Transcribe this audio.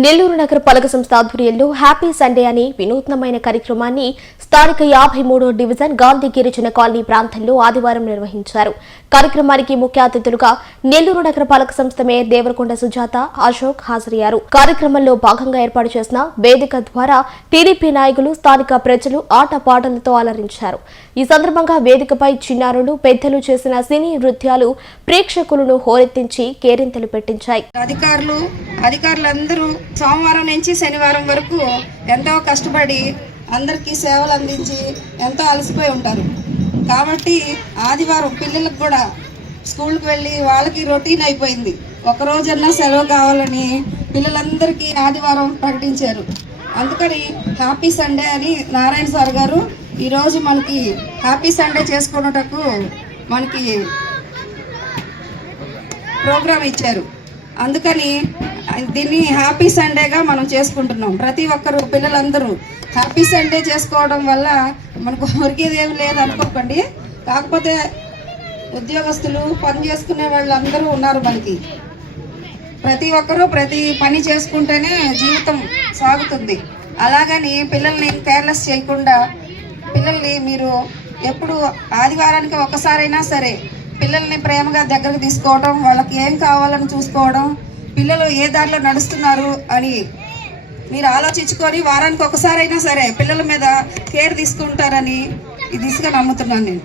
నెల్లూరు నగర పాలక సంస్థ ఆధ్వర్యంలో హ్యాపీ సండే అనే వినూత్నమైన కార్యక్రమాన్ని స్థానిక 53వ డివిజన్ గాంధీ గిరిజన కాలనీ ప్రాంతంలో ఆదివారం నిర్వహించారు. కార్యక్రమానికి ముఖ్య అతిథులుగా నెల్లూరు నగర పాలక సంస్థ మేయర్ దేవరకొండ సుజాత, అశోక్ హాజరయ్యారు. కార్యక్రమంలో భాగంగా ఏర్పాటు చేసిన వేదిక ద్వారా టీడీపీ నాయకులు, స్థానిక ప్రజలు ఆటపాటలతో అలరించారు. ఈ సందర్భంగా వేదికపై చిన్నారులు, పెద్దలు చేసిన సినీ నృత్యాలు ప్రేక్షకులను హోరెత్తించి కేరింతలు పెట్టించాయి. అధికారులందరూ సోమవారం నుంచి శనివారం వరకు ఎంతో కష్టపడి అందరికీ సేవలు అందించి ఎంతో అలసిపోయి ఉంటారు. కాబట్టి ఆదివారం పిల్లలకు కూడా స్కూల్కి వెళ్ళి వాళ్ళకి రొటీన్ అయిపోయింది. ఒకరోజన్నా సెలవు కావాలని పిల్లలందరికీ ఆదివారం ప్రకటించారు. అందుకని హ్యాపీ సండే అని నారాయణ సార్ గారు ఈరోజు మనకి హ్యాపీ సండే చేసుకున్నటకు మనకి ప్రోగ్రాం ఇచ్చారు. అందుకని దీన్ని హ్యాపీ సండేగా మనం చేసుకుంటున్నాం. ప్రతి ఒక్కరు పిల్లలందరూ హ్యాపీ సండే చేసుకోవడం వల్ల మనకు ఊరికేది ఏమి లేదు అనుకోకండి. కాకపోతే ఉద్యోగస్తులు పని చేసుకునే వాళ్ళు అందరూ ఉన్నారు. మనకి ప్రతి ఒక్కరూ ప్రతి పని చేసుకుంటేనే జీవితం సాగుతుంది. అలాగని పిల్లల్ని కేర్లెస్ చేయకుండా పిల్లల్ని మీరు ఎప్పుడు ఆదివారానికి ఒకసారైనా సరే పిల్లల్ని ప్రేమగా దగ్గరకు తీసుకోవడం, వాళ్ళకి ఏం కావాలని చూసుకోవడం, పిల్లలు ఏ దారిలో నడుస్తున్నారు అని మీరు ఆలోచించుకొని వారానికి ఒకసారైనా సరే పిల్లల మీద కేర్ తీసుకుంటారని ఈ దిశగా నమ్ముతున్నాను నేను.